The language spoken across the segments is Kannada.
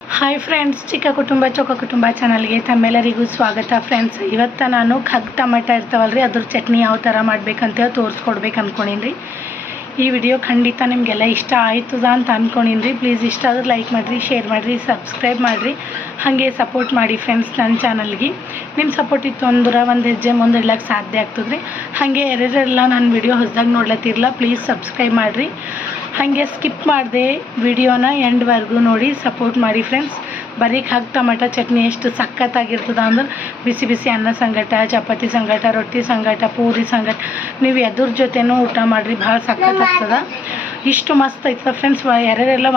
ಹಾಯ್ ಫ್ರೆಂಡ್ಸ್, ಚಿಕ್ಕ ಕುಟುಂಬ ಚೊಕ್ಕ ಕುಟುಂಬ ಚಾನಲ್ಗೆ ತಮ್ಮೆಲ್ಲರಿಗೂ ಸ್ವಾಗತ. ಫ್ರೆಂಡ್ಸ್, ಇವತ್ತು ನಾನು ಖಗ್ ಟೊಮೆಟೊ ಇರ್ತಾವಲ್ರಿ, ಅದ್ರ ಚಟ್ನಿ ಯಾವ ಥರ ಮಾಡ್ಬೇಕಂತ ತೋರಿಸ್ಕೊಡ್ಬೇಕು ಅಂದ್ಕೊಂಡೀನಿ. ಈ ವಿಡಿಯೋ ಖಂಡಿತ ನಿಮಗೆಲ್ಲ ಇಷ್ಟ ಆಯ್ತದ ಅಂತ ಅಂದ್ಕೊಂಡೀನಿ. ಪ್ಲೀಸ್ ಇಷ್ಟ ಆದ್ರೆ ಲೈಕ್ ಮಾಡಿರಿ, ಶೇರ್ ಮಾಡಿರಿ, ಸಬ್ಸ್ಕ್ರೈಬ್ ಮಾಡಿರಿ, ಹಾಗೆ ಸಪೋರ್ಟ್ ಮಾಡಿ ಫ್ರೆಂಡ್ಸ್. ನನ್ನ ಚಾನಲ್ಗೆ ನಿಮ್ಮ ಸಪೋರ್ಟ್ ಇತ್ತು ಅಂದ್ರೆ ಒಂದು ಹೆಜ್ಜೆ ಮುಂದೆ ಇಡ್ಲಿಕ್ಕೆ ಸಾಧ್ಯ ಆಗ್ತದ್ರಿ. ಹಾಗೆ ಯಾರ್ಯಾರೆಲ್ಲ ನನ್ನ ವಿಡಿಯೋ ಹೊಸದಾಗಿ ನೋಡ್ಲತ್ತಿರಲ್ಲ, ಪ್ಲೀಸ್ ಸಬ್ಸ್ಕ್ರೈಬ್ ಮಾಡಿರಿ. ಹಾಗೆ ಸ್ಕಿಪ್ ಮಾಡಿದೆ ವಿಡಿಯೋನ ಎಂಡ್ವರೆಗೂ ನೋಡಿ ಸಪೋರ್ಟ್ ಮಾಡಿ ಫ್ರೆಂಡ್ಸ್. ಬರೀ ಖಗ್ ಟೊಮೆಟೊ ಚಟ್ನಿ ಎಷ್ಟು ಸಖತ್ತಾಗಿರ್ತದೆ ಅಂದ್ರೆ ಬಿಸಿ ಬಿಸಿ ಅನ್ನ ಸಂಗಟ, ಚಪಾತಿ ಸಂಗಟ, ರೊಟ್ಟಿ ಸಂಗಟ, ಪೂರಿ ಸಂಗಟ, ನೀವು ಎದ್ರ ಜೊತೆನೂ ಊಟ ಮಾಡಿರಿ, ಭಾಳ ಸಖತ್ತಾಗ್ತದೆ. ಇಷ್ಟು ಮಸ್ತ್ ಐತದ ಫ್ರೆಂಡ್ಸ್. ಯಾರ್ಯಾರೆಲ್ಲ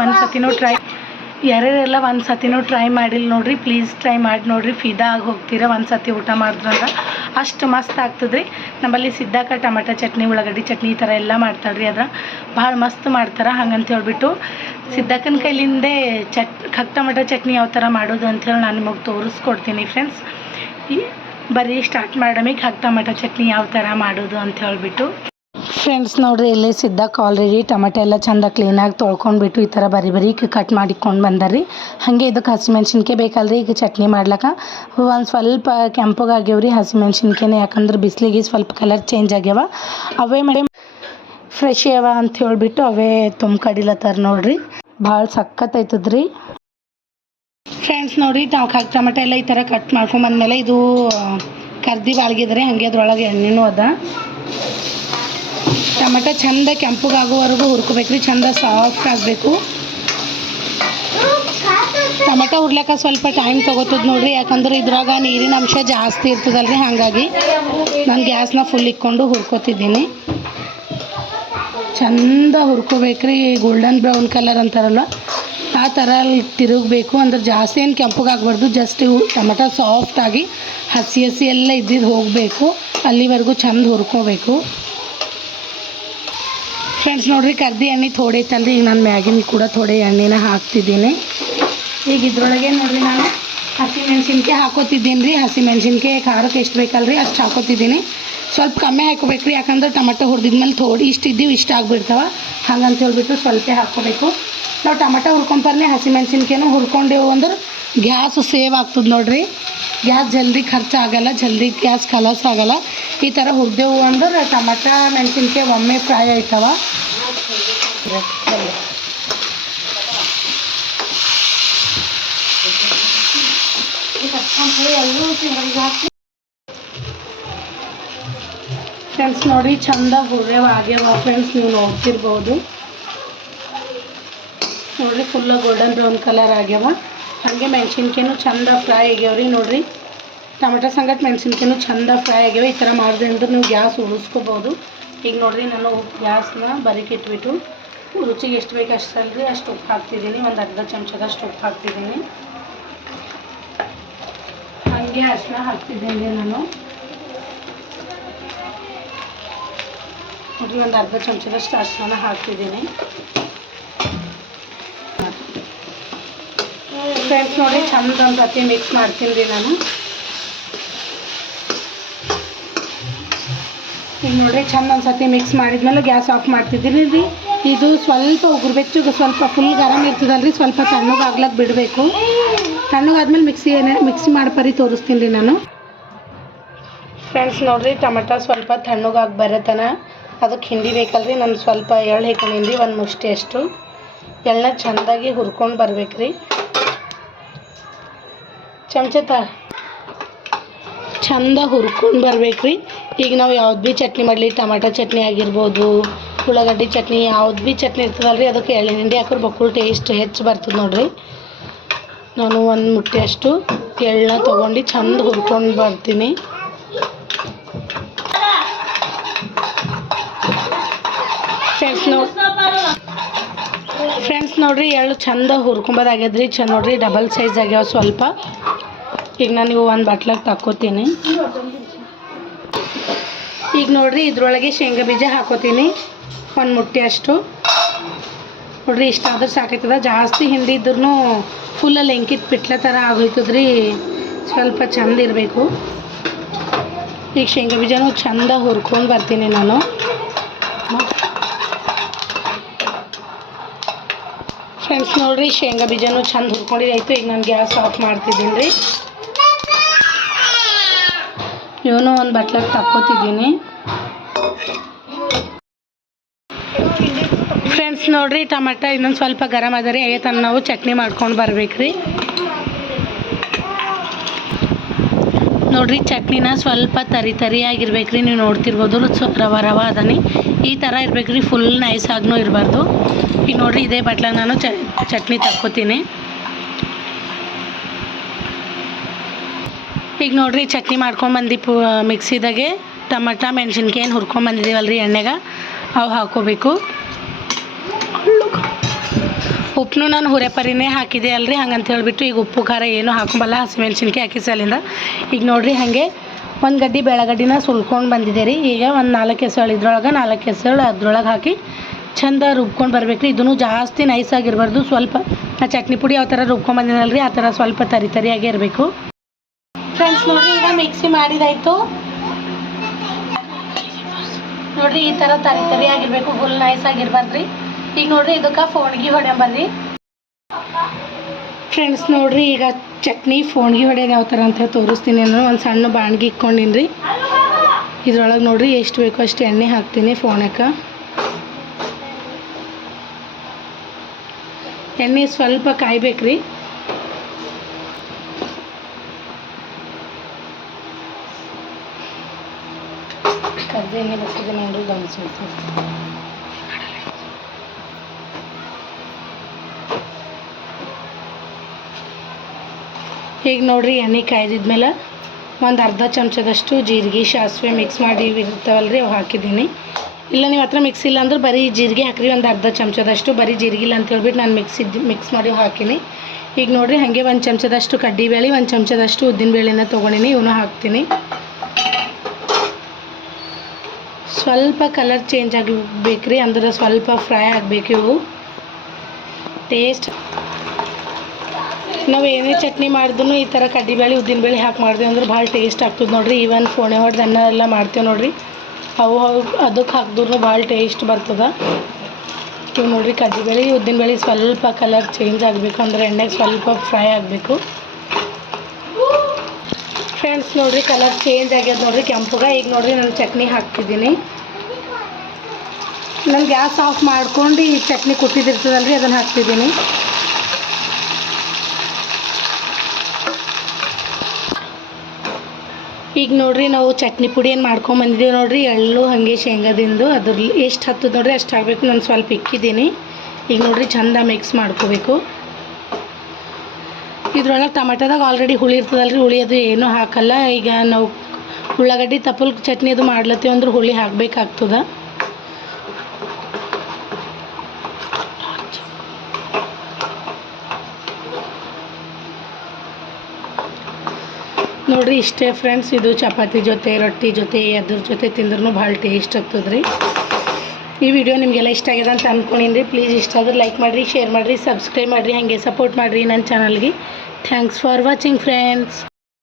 ಒಂದು ಸತಿನೂ ಟ್ರೈ ಮಾಡಿಲ್ಲ ನೋಡಿರಿ, ಪ್ಲೀಸ್ ಟ್ರೈ ಮಾಡಿ ನೋಡಿರಿ. ಫಿದಾ ಆಗಿ ಹೋಗ್ತೀರ ಒಂದು ಸತಿ ಊಟ ಮಾಡಿದ್ರಂದ್ರೆ, ಅಷ್ಟು ಮಸ್ತ್ ಆಗ್ತದೆ ರೀ. ನಮ್ಮಲ್ಲಿ ಸಿದ್ದಾಕ ಟೊಮೆಟೊ ಚಟ್ನಿ, ಉಳ್ಳಾಗಡ್ಡಿ ಚಟ್ನಿ ಈ ಥರ ಎಲ್ಲ ಮಾಡ್ತಾಳ್ರಿ, ಅದ್ರ ಭಾಳ ಮಸ್ತ್ ಮಾಡ್ತಾರೆ. ಹಂಗಂತ ಹೇಳ್ಬಿಟ್ಟು ಸಿದ್ದಕ್ಕನ ಕೈಲಿಂದೇ ಖಗ್ ಟೊಮೆಟೊ ಚಟ್ನಿ ಯಾವ ಥರ ಮಾಡೋದು ಅಂಥೇಳಿ ನಾನು ನಿಮಗೆ ತೋರಿಸ್ಕೊಡ್ತೀನಿ ಫ್ರೆಂಡ್ಸ್. ಬರೀ ಸ್ಟಾರ್ಟ್ ಮಾಡಮಿ ಖಗ್ ಟೊಮೆಟೊ ಚಟ್ನಿ ಯಾವ ಥರ ಮಾಡೋದು ಅಂತ ಹೇಳ್ಬಿಟ್ಟು. ಫ್ರೆಂಡ್ಸ್ ನೋಡಿರಿ, ಇಲ್ಲಿ ಸಿದ್ದಕ್ಕೆ ಆಲ್ರೆಡಿ ಟೊಮೆಟೊ ಎಲ್ಲ ಚೆಂದ ಕ್ಲೀನಾಗಿ ತೊಳ್ಕೊಂಡ್ಬಿಟ್ಟು ಈ ಥರ ಬರೀ ಕಟ್ ಮಾಡಿಕೊಂಡು ಬಂದಾರ್ರಿ. ಹಾಗೆ ಇದಕ್ಕೆ ಹಸಿಮೆಣ್ಸಿನ್ಕಾಯಿ ಬೇಕಲ್ರಿ ಈಗ ಚಟ್ನಿ ಮಾಡ್ಲಿಕ್ಕೆ. ಒಂದು ಸ್ವಲ್ಪ ಕೆಂಪಗಾಗ್ಯಾವ್ರಿ ಹಸಿಮೆಣ್ಸಿನ್ಕಾಯಿನೇ, ಯಾಕಂದ್ರೆ ಬಿಸಿಲಿಗೆ ಸ್ವಲ್ಪ ಕಲರ್ ಚೇಂಜ್ ಆಗ್ಯಾವ. ಅವೇ ಮೇಡಮ್ ಫ್ರೆಶ್ ಅವ ಅಂತ ಹೇಳ್ಬಿಟ್ಟು ಅವೇ ಕಡಿಲತ್ತಾರ ನೋಡಿರಿ, ಭಾಳ ಸಖತ್ತೈತದ್ರಿ ಫ್ರೆಂಡ್ಸ್. ನೋಡಿರಿ, ಖಗ್ ಟೊಮೆಟೊ ಎಲ್ಲ ಈ ಥರ ಕಟ್ ಮಾಡ್ಕೊಂಬಂದ್ಮೇಲೆ ಇದು ಕರ್ದಿ ಬಾಳ್ಗಿದ್ರಿ, ಹಾಗೆ ಅದ್ರೊಳಗೆ ಎಣ್ಣೆನೂ ಅದ. ಟೊಮೆಟೊ ಚೆಂದ ಕೆಂಪಗಾಗೋವರೆಗೂ ಹುರ್ಕೋಬೇಕ್ರಿ, ಚೆಂದ ಸಾಫ್ಟ್ ಆಗಬೇಕು. ಟೊಮೆಟೊ ಹುರ್ಲಿಕ್ಕೆ ಸ್ವಲ್ಪ ಟೈಮ್ ತೊಗೋತದ ನೋಡಿರಿ, ಯಾಕಂದ್ರೆ ಇದ್ರಾಗ ನೀರಿನ ಅಂಶ ಜಾಸ್ತಿ ಇರ್ತದಲ್ರಿ. ಹಾಗಾಗಿ ನಾನು ಗ್ಯಾಸ್ನ ಫುಲ್ ಇಕ್ಕೊಂಡು ಹುರ್ಕೋತಿದ್ದೀನಿ. ಚೆಂದ ಹುರ್ಕೋಬೇಕ್ರಿ, ಗೋಲ್ಡನ್ ಬ್ರೌನ್ ಕಲರ್ ಅಂತಾರಲ್ಲ ಆ ಥರ ತಿರುಗಬೇಕು. ಅಂದ್ರೆ ಜಾಸ್ತಿ ಏನು ಕೆಂಪಗಾಗಬಾರ್ದು, ಜಸ್ಟ್ ಟೊಮೆಟೊ ಸಾಫ್ಟಾಗಿ ಹಸಿ ಎಲ್ಲ ಇದ್ದಿದ್ದು ಹೋಗಬೇಕು, ಅಲ್ಲಿವರೆಗೂ ಚೆಂದ ಹುರ್ಕೋಬೇಕು ಫ್ರೆಂಡ್ಸ್. ನೋಡಿರಿ, ಕರ್ದಿ ಎಣ್ಣೆ ಥೋಡೆ ಐತಲ್ರಿ, ಈಗ ನಾನು ಮ್ಯಾಗಿನ ಕೂಡ ಥೋಡೆ ಎಣ್ಣೆನ ಹಾಕ್ತಿದ್ದೀನಿ. ಈಗ ಇದ್ರೊಳಗೆ ನೋಡಿರಿ ನಾನು ಹಸಿಮೆಣ್ಸಿನ್ಕಾಯಿ ಹಾಕೋತಿದ್ದೀನಿ ರೀ. ಹಸಿಮೆಣ್ಸಿನ್ಕಾಯಿ ಖಾರಕ್ಕೆ ಎಷ್ಟು ಬೇಕಲ್ರಿ ಅಷ್ಟು ಹಾಕೋತಿದ್ದೀನಿ. ಸ್ವಲ್ಪ ಕಮ್ಮಿ ಹಾಕೋಬೇಕ್ರಿ, ಯಾಕಂದ್ರೆ ಟೊಮೆಟೊ ಹುರಿದಿದ್ಮೇಲೆ ಥೋಡಿ ಇಷ್ಟ ಆಗಿಬಿಡ್ತಾವೆ. ಹಂಗಂತ ಹೇಳ್ಬಿಟ್ಟು ಸ್ವಲ್ಪ ಹಾಕ್ಕೋಬೇಕು. ನಾವು ಟೊಮೆಟೊ ಹುರ್ಕೊಂಬರ್ನೆ ಹಸಿಮೆಣ್ಸಿನ್ಕಾಯಿನೂ ಹುರ್ಕೊಂಡೇವು ಅಂದ್ರೆ ಗ್ಯಾಸ್ ಸೇವ್ ಆಗ್ತದೆ ನೋಡಿರಿ. ಗ್ಯಾಸ್ ಜಲ್ದಿ ಖರ್ಚಾಗಲ್ಲ, ಜಲ್ದಿ ಗ್ಯಾಸ್ ಖಲಾಸ್ ಆಗಲ್ಲ. ಈ ಥರ ಹುರಿದೆವು ಅಂದ್ರೆ ಟೊಮೆಟೊ ಮೆಣಸಿನ್ಕಾಯಿ ಒಮ್ಮೆ ಫ್ರೈ ಆಯ್ತವ. ಫ್ರೆಂಡ್ಸ್ ನೋಡಿ, ಚಂದ ಹುರಿಯವ ಆಗ್ಯಾವ ಫ್ರೆಂಡ್ಸ್, ನೀವು ನೋಡ್ತಿರ್ಬೋದು ನೋಡಿರಿ, ಫುಲ್ಲ ಗೋಲ್ಡನ್ ಬ್ರೌನ್ ಕಲರ್ ಆಗ್ಯಾವ. ಹಾಗೆ ಮೆಣಸಿನ್ಕಾಯಿನೂ ಚಂದ ಫ್ರೈ ಆಗ್ಯಾವ್ರಿ. ನೋಡಿರಿ, ಟೊಮೆಟೊ ಸಂಗಟ ಮೆಣಸಿನ್ಕಾಯಿನೂ ಚಂದ ಫ್ರೈ ಆಗ್ಯಾವ. ಈ ಥರ ಮಾಡಿದೆ ಅಂದ್ರೆ ನೀವು ಗ್ಯಾಸ್ ಉಳಿಸ್ಕೋಬೋದು. ಈಗ ನೋಡಿರಿ, ನಾನು ಗ್ಯಾಸ್ನ ಬರಿಕಿಟ್ಬಿಟ್ಟು ರುಚಿಗೆ ಎಷ್ಟು ಬೇಕು ಅಷ್ಟಲ್ರಿ ಅಷ್ಟು ಉಪ್ಪು ಹಾಕ್ತಿದ್ದೀನಿ. ಒಂದು ಅರ್ಧ ಚಮಚದಷ್ಟು ಉಪ್ಪು ಹಾಕ್ತಿದ್ದೀನಿ. ಹಾಗೆ ಅರಿಶಿನ ಹಾಕ್ತಿದ್ದೀನಿ ನಾನು ನೋಡಿರಿ, ಒಂದು ಅರ್ಧ ಚಮಚದಷ್ಟು ಅರಿಶಿನ ಹಾಕ್ತಿದ್ದೀನಿ ಫ್ರೆಂಡ್ಸ್. ನೋಡಿ, ಚಂದ ಒಂದು ಸತಿ ಮಿಕ್ಸ್ ಮಾಡ್ತೀನಿ ರೀ ನಾನು. ಈಗ ನೋಡಿರಿ, ಚಂದ ಒಂದು ಸತಿ ಮಿಕ್ಸ್ ಮಾಡಿದ್ಮೇಲೆ ಗ್ಯಾಸ್ ಆಫ್ ಮಾಡ್ತಿದ್ದೀನಿ ರೀ. ಇದು ಸ್ವಲ್ಪ ಉಗುರ್ಬೇಕು, ಸ್ವಲ್ಪ ಫುಲ್ ಗರಮ್ ಇರ್ತದಲ್ರಿ, ಸ್ವಲ್ಪ ತಣ್ಣಗಾಗ್ಲಕ್ಕೆ ಬಿಡಬೇಕು. ತಣ್ಣಗಾದ್ಮೇಲೆ ಮಿಕ್ಸಿ ಮಾಡಿ ತೋರಿಸ್ತೀನಿ ರೀ ನಾನು. ಫ್ರೆಂಡ್ಸ್ ನೋಡಿರಿ, ಟೊಮೆಟೊ ಸ್ವಲ್ಪ ತಣ್ಣಗಾಗಿ ಬರತನ ಅದಕ್ಕೆ ಹಿಂಡಿ ಬೇಕಲ್ರಿ. ನಾನು ಸ್ವಲ್ಪ ಎಳ್ಳು ಹಾಕೊಂಡಿನಿ, ಒಂದು ಮುಷ್ಟಿ ಅಷ್ಟು ಎಳ್ಳನ್ನ ಚೆಂದಾಗಿ ಹುರ್ಕೊಂಡು ಬರ್ಬೇಕ್ರಿ. ಚಂದ ಹುರ್ಕೊಂಡು ಬರ್ಬೇಕ್ರಿ. ಈಗ ನಾವು ಯಾವ್ದು ಭೀ ಚಟ್ನಿ ಮಾಡಲಿ, ಟೊಮೆಟೊ ಚಟ್ನಿ ಆಗಿರ್ಬೋದು, ಉಳ್ಳಾಗಡ್ಡಿ ಚಟ್ನಿ, ಯಾವ್ದು ಭೀ ಚಟ್ನಿ ಇರ್ತದಲ್ರಿ, ಅದಕ್ಕೆ ಎಳ್ಳಿನ ಹಿಂಡಿ ಹಾಕಿದ್ರೆ ಬಕ್ಕುಳ್ ಟೇಸ್ಟ್ ಹೆಚ್ಚು ಬರ್ತದೆ ನೋಡಿರಿ. ನಾನು ಒಂದು ಮುಟ್ಟೆ ಅಷ್ಟು ಎಳ್ಳನ್ನ ತೊಗೊಂಡು ಚಂದ ಹುರ್ಕೊಂಡು ಬರ್ತೀನಿ. ಫ್ರೆಂಡ್ಸ್ ನೋಡಿರಿ, ಎಳ್ಳು ಚಂದ ಹುರ್ಕೊಂಬೋದಾಗ್ಯದ್ರಿ. ನೋಡಿರಿ, ಡಬಲ್ ಸೈಜ್ ಆಗ್ಯಾವ ಸ್ವಲ್ಪ. ಈಗ ನಾನು ಒಂದು ಬಟ್ಲಾಗ ತಕ್ಕೋತೀನಿ. ಈಗ ನೋಡಿರಿ, ಇದ್ರೊಳಗೆ ಶೇಂಗಾ ಬೀಜ ಹಾಕೋತೀನಿ ಒಂದು ಮುಟ್ಟೆ ಅಷ್ಟು. ನೋಡಿರಿ, ಇಷ್ಟ ಆದ್ರೆ ಸಾಕೈತದ. ಜಾಸ್ತಿ ಹಿಂಡಿ ಇದ್ರೂ ಫುಲ್ಲಲ್ಲಿ ಎಂಕಿತ್ ಪಿಟ್ಲ ಥರ ಆಗೋಯ್ತದ್ರಿ, ಸ್ವಲ್ಪ ಚಂದ ಇರಬೇಕು. ಈಗ ಶೇಂಗಾ ಬೀಜನೂ ಚಂದ ಹುರ್ಕೊಂಡು ಬರ್ತೀನಿ ನಾನು. ಫ್ರೆಂಡ್ಸ್ ನೋಡಿರಿ ಶೇಂಗಾ ಬೀಜನೂ ಚಂದ ಹುರ್ಕೊಂಡಿದ್ದಾಯ್ತು. ಈಗ ನಾನು ಗ್ಯಾಸ್ ಆಫ್ ಮಾಡ್ತಿದ್ದೀನಿ ರೀ. ಇವನು ಒಂದು ಬಟ್ಲಾಗ ತಕ್ಕೋತಿದ್ದೀನಿ. ಫ್ರೆಂಡ್ಸ್ ನೋಡಿರಿ ಟಮಾಟ ಇನ್ನೊಂದು ಸ್ವಲ್ಪ ಗರಮ್ ಅದ ರೀ. ತನ್ನ ನಾವು ಚಟ್ನಿ ಮಾಡ್ಕೊಂಡು ಬರ್ಬೇಕು ರೀ. ನೋಡಿರಿ ಚಟ್ನಿನ ಸ್ವಲ್ಪ ತರಿಯಾಗಿರ್ಬೇಕು ರೀ. ನೀವು ನೋಡ್ತಿರ್ಬೋದು ರವ ಅದನಿ ಈ ಥರ ಇರ್ಬೇಕು ರೀ. ಫುಲ್ ನೈಸ್ ಆಗನೂ ಇರಬಾರ್ದು. ಈಗ ನೋಡಿರಿ ಇದೇ ಬಟ್ಲಾಗ ನಾನು ಚಟ್ನಿ ತಕ್ಕೋತೀನಿ. ಈಗ ನೋಡಿರಿ ಚಟ್ನಿ ಮಾಡ್ಕೊಂಡು ಬಂದು ಮಿಕ್ಸಿದಾಗೆ ಟಮಾಟ ಮೆಣಸಿನ್ಕಾಯಿ ಏನು ಹುರ್ಕೊಂಡು ಬಂದಿದ್ದೀವಲ್ಲ ರೀ ಎಣ್ಣೆಗೆ ಅವು ಹಾಕ್ಕೋಬೇಕು. ಉಪ್ಪು ನಾನು ಹುರೆಪರಿನೇ ಹಾಕಿದೆ ಅಲ್ರಿ, ಹಂಗಂತ ಹೇಳಿಬಿಟ್ಟು ಈಗ ಉಪ್ಪು ಖಾರ ಏನು ಹಾಕೊಂಬಲ್ಲ, ಹಸಿಮೆಣ್ಸಿನ್ಕಾಯಿ ಹಾಕಿ ಸಲಿಂದ. ಈಗ ನೋಡಿರಿ ಹಾಗೆ ಒಂದು ಗಡ್ಡೆ ಬೆಳಗಡ್ಡಿನ ಸುಲ್ಕೊಂಡು ಬಂದಿದೆ ರೀ. ಈಗ ಒಂದು 4 ಹೆಸಳು ಇದ್ರೊಳಗೆ 4 ಹೆಸಳು ಅದ್ರೊಳಗೆ ಹಾಕಿ ಚಂದ ರುಬ್ಕೊಂಡು ಬರ್ಬೇಕು ರೀ. ಇದೂ ಜಾಸ್ತಿ ನೈಸ್ ಆಗಿರಬಾರ್ದು. ಸ್ವಲ್ಪ ಚಟ್ನಿ ಪುಡಿ ಯಾವ ಥರ ರುಬ್ಕೊಂಡು ಬಂದಿನಲ್ಲ ರೀ ಆ ಥರ ಸ್ವಲ್ಪ ತರಿಯಾಗೇ ಇರಬೇಕು. ಫ್ರೆಂಡ್ಸ್ ನೋಡಿರಿ ಈಗ ಮಿಕ್ಸಿ ಮಾಡಿದಾಯಿತು. ನೋಡಿರಿ ಈ ಥರ ತರಿಯಾಗಿರಬೇಕು, ಫುಲ್ ನೈಸ್ ಆಗಿರ್ಬಾರ್ದು ರೀ. ಈಗ ನೋಡಿರಿ ಇದಕ್ಕೆ ಫೋಣ್ಗಿ ಹೊಡ್ಯಂಬರ್ರಿ. ಫ್ರೆಂಡ್ಸ್ ನೋಡಿರಿ ಈಗ ಚಟ್ನಿ ಫೋಣ್ಗಿ ಹೊಡೆಯೋದು ಯಾವ ಥರ ಅಂತ ತೋರಿಸ್ತೀನಿ. ನಾನು ಒಂದು ಸಣ್ಣ ಬಾಣ್ಗಿ ಇಟ್ಕೊಂಡಿನಿ ರೀ. ಇದ್ರೊಳಗೆ ನೋಡಿರಿ ಎಷ್ಟು ಬೇಕೋ ಅಷ್ಟು ಎಣ್ಣೆ ಹಾಕ್ತೀನಿ. ಫೋಣಕ್ಕೆ ಎಣ್ಣೆ ಸ್ವಲ್ಪ ಕಾಯ್ಬೇಕು ರೀ. ಕರ್ದು ಎಣ್ಣೆ ಬರ್ತದೆ ನೋಡ್ರಿ ಗಮನಿಸ್ಬೇಕು. ಈಗ ನೋಡಿರಿ ಎಣ್ಣೆ ಕಾಯ್ದಿದ್ಮೇಲೆ ಒಂದು ಅರ್ಧ ಚಮಚದಷ್ಟು ಜೀರಿಗೆ ಸಾಸಿವೆ ಮಿಕ್ಸ್ ಮಾಡಿ ಇರ್ತಾವಲ್ಲ ರೀ ಅವು ಹಾಕಿದ್ದೀನಿ. ಇಲ್ಲ ನೀವು ಹತ್ರ ಮಿಕ್ಸ್ ಇಲ್ಲ ಅಂದ್ರೆ ಬರೀ ಜೀರಿಗೆ ಹಾಕ್ರಿ. ಒಂದು ಅರ್ಧ ಚಮಚದಷ್ಟು ಬರೀ ಜೀರಿಗೆ ಇಲ್ಲ ಅಂತ ಹೇಳ್ಬಿಟ್ಟು ನಾನು ಮಿಕ್ಸ್ ಮಾಡಿ ಹಾಕಿನಿ. ಈಗ ನೋಡಿರಿ ಹಾಗೆ ಒಂದು ಚಮಚದಷ್ಟು ಕಡ್ಡಿಬೇಳೆ, ಒಂದು ಚಮಚದಷ್ಟು ಉದ್ದಿನಬೇಳೆನ ತೊಗೊಂಡಿನಿ. ಇವನು ಹಾಕ್ತೀನಿ. ಸ್ವಲ್ಪ ಕಲರ್ ಚೇಂಜ್ ಆಗಬೇಕ್ರಿ, ಅಂದ್ರೆ ಸ್ವಲ್ಪ ಫ್ರೈ ಆಗಬೇಕು ಇವು. ಟೇಸ್ಟ್ ನಾವು ಏನೇ ಚಟ್ನಿ ಮಾಡಿದ್ರೂ ಈ ಥರ ಕಡ್ಡಿಬೇಳೆ ಉದ್ದಿನಬೇಳೆ ಹಾಕಿ ಮಾಡಿದೆವು ಅಂದ್ರೆ ಭಾಳ ಟೇಸ್ಟ್ ಆಗ್ತದೆ ನೋಡಿರಿ. ಈವನ್ ಫೋಣೆ ಹೊಡೆದು ಅನ್ನ ಎಲ್ಲ ಮಾಡ್ತೇವೆ ನೋಡಿರಿ, ಅವು ಅದಕ್ಕೆ ಹಾಕಿದ್ರೂ ಭಾಳ ಟೇಸ್ಟ್ ಬರ್ತದೆ. ಇವು ನೋಡಿರಿ ಕಡ್ಡಿಬೇಳೆ ಉದ್ದಿನಬೇಳೆ ಸ್ವಲ್ಪ ಕಲರ್ ಚೇಂಜ್ ಆಗಬೇಕು, ಅಂದರೆ ಎಣ್ಣೆಗೆ ಸ್ವಲ್ಪ ಫ್ರೈ ಆಗಬೇಕು. ಫ್ರೆಂಡ್ಸ್ ನೋಡಿರಿ ಕಲರ್ ಚೇಂಜ್ ಆಗ್ಯದ ನೋಡಿರಿ ಕೆಂಪುಗ. ಈಗ ನೋಡಿರಿ ನಾನು ಚಟ್ನಿ ಹಾಕ್ತಿದ್ದೀನಿ. ನಾನು ಗ್ಯಾಸ್ ಆಫ್ ಮಾಡ್ಕೊಂಡು ಈ ಚಟ್ನಿ ಕುಟ್ಟಿದಿರ್ತದಲ್ರಿ ಅದನ್ನು ಹಾಕ್ತಿದ್ದೀನಿ. ಈಗ ನೋಡಿರಿ ನಾವು ಚಟ್ನಿ ಪುಡಿ ಏನು ಮಾಡ್ಕೊಂಬಂದಿದ್ದೀವಿ ನೋಡಿರಿ, ಎಳ್ಳು ಹಾಗೆ ಶೇಂಗಾದಿಂದು ಅದ್ರಲ್ಲಿ ಎಷ್ಟು ಹತ್ತದ ನೋಡಿರಿ ಅಷ್ಟು ಹಾಕಬೇಕು. ನಾನು ಸ್ವಲ್ಪ ಇಕ್ಕಿದ್ದೀನಿ. ಈಗ ನೋಡಿರಿ ಚಂದ ಮಿಕ್ಸ್ ಮಾಡ್ಕೋಬೇಕು. ಇದ್ರೊಳಗೆ ಟಮಾಟೋದಾಗ ಆಲ್ರೆಡಿ ಹುಳಿ ಇರ್ತದಲ್ರಿ, ಹುಳಿ ಅದು ಏನೂ ಹಾಕಲ್ಲ. ಈಗ ನಾವು ಉಳ್ಳಾಗಡ್ಡಿ ತಪ್ಪಲ್ ಚಟ್ನಿ ಅದು ಮಾಡ್ಲತ್ತೀವಿ ಅಂದ್ರೆ ಹುಳಿ ಹಾಕಬೇಕಾಗ್ತದೆ. ನೋಡಿರಿ ಇಷ್ಟೇ ಫ್ರೆಂಡ್ಸ್. ಇದು ಚಪಾತಿ ಜೊತೆ ರೊಟ್ಟಿ ಜೊತೆ ಅದ್ರ ಜೊತೆ ತಿಂದ್ರೂ ಭಾಳ ಟೇಸ್ಟ್ ಆಗ್ತದೆ ರೀ. ಈ ವಿಡಿಯೋ ನಿಮಗೆಲ್ಲ ಇಷ್ಟ ಆಗಿದೆ ಅಂತ ಅಂದ್ಕೊಂಡಿನಿ ರೀ. ಪ್ಲೀಸ್ ಇಷ್ಟ ಆದ್ರೆ ಲೈಕ್ ಮಾಡಿರಿ, ಶೇರ್ ಮಾಡಿರಿ, ಸಬ್ಸ್ಕ್ರೈಬ್ ಮಾಡಿರಿ, ಹಾಗೆ ಸಪೋರ್ಟ್ ಮಾಡಿರಿ ನನ್ನ ಚಾನಲ್ಗೆ. Thanks for watching friends.